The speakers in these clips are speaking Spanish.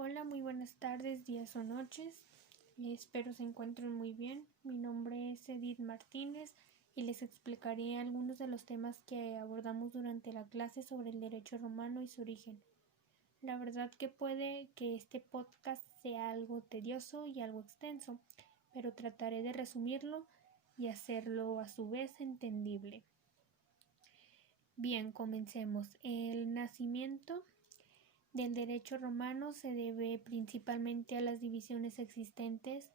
Hola, muy buenas tardes, días o noches. Espero se encuentren muy bien. Mi nombre es Edith Martínez y les explicaré algunos de los temas que abordamos durante la clase sobre el derecho romano y su origen. La verdad que puede que este podcast sea algo tedioso y algo extenso, pero trataré de resumirlo y hacerlo a su vez entendible. Bien, comencemos. El nacimiento del derecho romano se debe principalmente a las divisiones existentes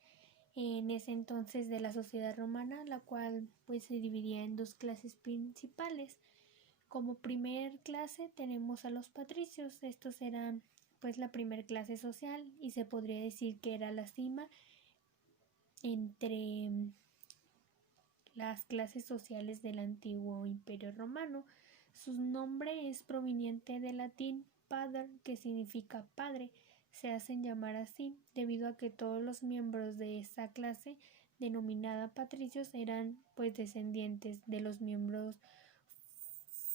en ese entonces de la sociedad romana, la cual pues se dividía en dos clases principales. Como primer clase tenemos a los patricios. Estos eran pues la primer clase social y se podría decir que era la cima entre las clases sociales del antiguo Imperio Romano. Su nombre es proveniente del latín pater, que significa padre. Se hacen llamar así debido a que todos los miembros de esa clase denominada patricios eran pues descendientes de los miembros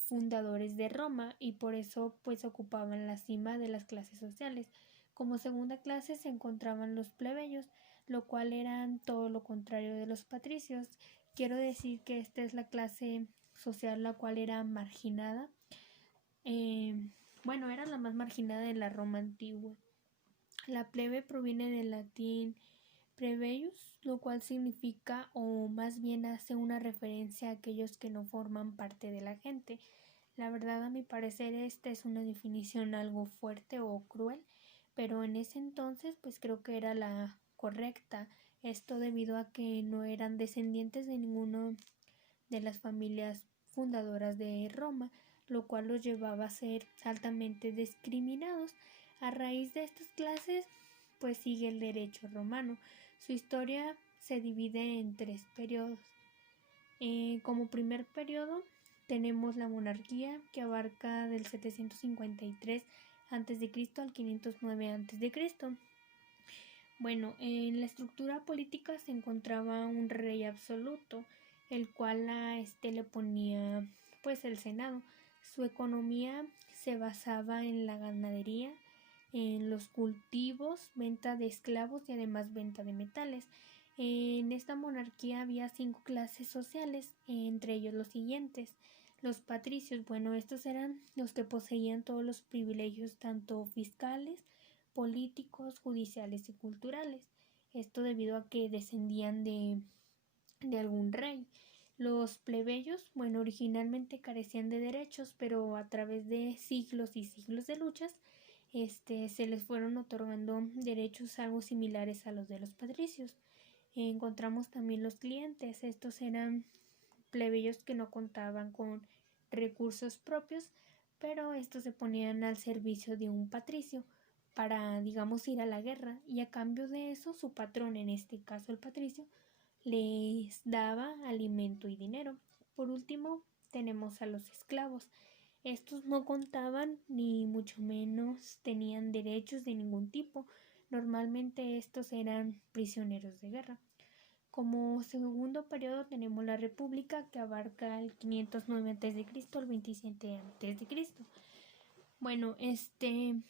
fundadores de Roma y por eso pues ocupaban la cima de las clases sociales. Como segunda clase se encontraban los plebeyos, lo cual eran todo lo contrario de los patricios. Quiero decir que esta es la clase social la cual era marginada. Era la más marginada de la Roma antigua. La plebe proviene del latín plebeius, lo cual significa o más bien hace una referencia a aquellos que no forman parte de la gente. La verdad, a mi parecer, esta es una definición algo fuerte o cruel, pero en ese entonces pues creo que era la correcta. Esto debido a que no eran descendientes de ninguna de las familias fundadoras de Roma, lo cual los llevaba a ser altamente discriminados. A raíz de estas clases, pues sigue el derecho romano. Su historia se divide en tres periodos. Como primer periodo tenemos la monarquía, que abarca del 753 a.C. al 509 a.C. Bueno, en la estructura política se encontraba un rey absoluto, el cual a este le ponía pues el Senado. Su economía se basaba en la ganadería, en los cultivos, venta de esclavos y además venta de metales. En esta monarquía había 5 clases sociales, entre ellos los siguientes. Los patricios, estos eran los que poseían todos los privilegios tanto fiscales, políticos, judiciales y culturales. Esto debido a que descendían de algún rey. Los plebeyos, originalmente carecían de derechos, pero a través de siglos y siglos de luchas, se les fueron otorgando derechos algo similares a los de los patricios. Encontramos también los clientes. Estos eran plebeyos que no contaban con recursos propios, pero estos se ponían al servicio de un patricio para, digamos, ir a la guerra, y a cambio de eso su patrón, en este caso el patricio, les daba alimento y dinero. Por último tenemos a los esclavos. Estos no contaban ni mucho menos tenían derechos de ningún tipo. Normalmente estos eran prisioneros de guerra. Como segundo periodo tenemos la República, que abarca el 509 a.C. al 27 a.C.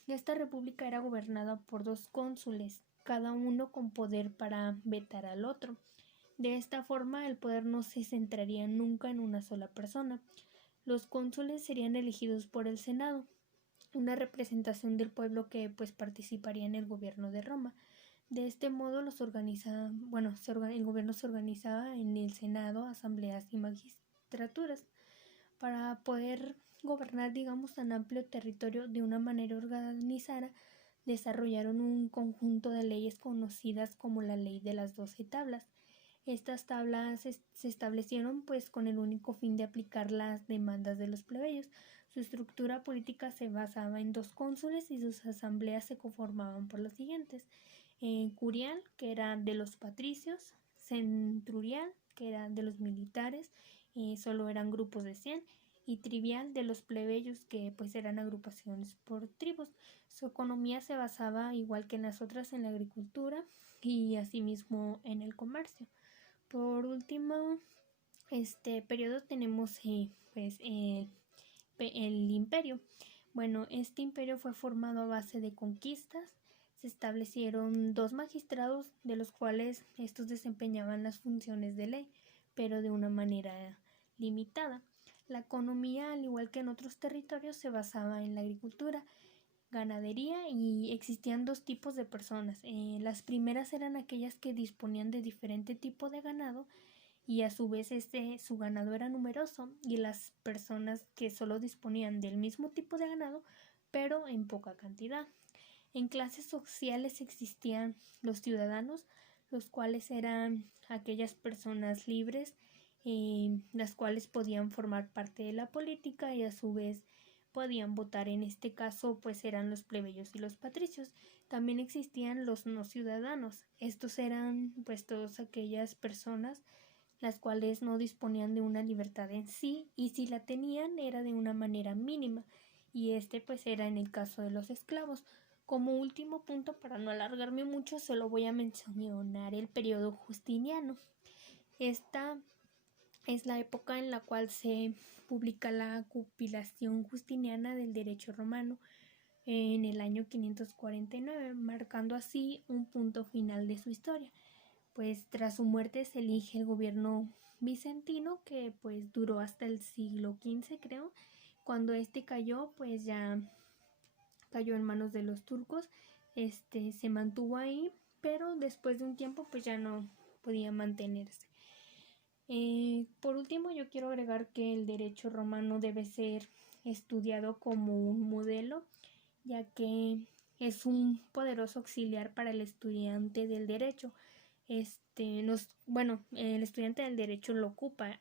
Esta república era gobernada por 2 cónsules, cada uno con poder para vetar al otro. De esta forma, el poder no se centraría nunca en una sola persona. Los cónsules serían elegidos por el Senado, una representación del pueblo que participaría en el gobierno de Roma. De este modo el gobierno se organizaba en el Senado, asambleas y magistraturas para poder gobernar, tan amplio territorio de una manera organizada. Desarrollaron un conjunto de leyes conocidas como la Ley de las 12 tablas. Estas tablas se establecieron con el único fin de aplicar las demandas de los plebeyos. Su estructura política se basaba en 2 cónsules y sus asambleas se conformaban por los siguientes: curial, que era de los patricios; centurial, que era de los militares, solo eran grupos de 100; y trivial, de los plebeyos, que eran agrupaciones por tribus. Su economía se basaba, igual que en las otras, en la agricultura y asimismo en el comercio. Por último, periodo tenemos el imperio. Este imperio fue formado a base de conquistas, se establecieron 2 magistrados, de los cuales estos desempeñaban las funciones de ley, pero de una manera limitada. La economía, al igual que en otros territorios, se basaba en la agricultura, ganadería, y existían 2 tipos de personas. Las primeras eran aquellas que disponían de diferente tipo de ganado y a su vez su ganado era numeroso, y las personas que solo disponían del mismo tipo de ganado pero en poca cantidad. En clases sociales existían los ciudadanos, los cuales eran aquellas personas libres, las cuales podían formar parte de la política y a su vez podían votar. En este caso pues eran los plebeyos y los patricios. También existían los no ciudadanos. Estos eran pues todas aquellas personas las cuales no disponían de una libertad en sí, y si la tenían era de una manera mínima, y pues era en el caso de los esclavos. Como último punto, para no alargarme mucho, solo voy a mencionar el periodo justiniano. Esta es la época en la cual se publica la compilación justiniana del derecho romano en el año 549, marcando así un punto final de su historia. Pues tras su muerte se elige el gobierno bizantino, que pues duró hasta el siglo XV, creo. Cuando cayó, pues ya cayó en manos de los turcos. Se mantuvo ahí, pero después de un tiempo pues ya no podía mantenerse. Por último, yo quiero agregar que el derecho romano debe ser estudiado como un modelo, ya que es un poderoso auxiliar para el estudiante del derecho. El estudiante del derecho lo ocupa.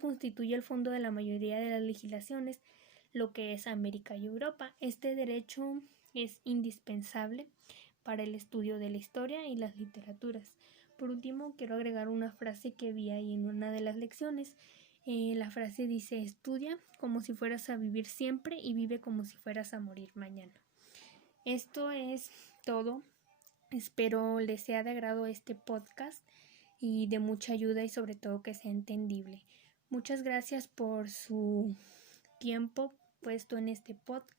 Constituye el fondo de la mayoría de las legislaciones, lo que es América y Europa. Este derecho es indispensable para el estudio de la historia y las literaturas. Por último, quiero agregar una frase que vi ahí en una de las lecciones. La frase dice: estudia como si fueras a vivir siempre y vive como si fueras a morir mañana. Esto es todo. Espero les sea de agrado este podcast y de mucha ayuda, y sobre todo que sea entendible. Muchas gracias por su tiempo puesto en este podcast.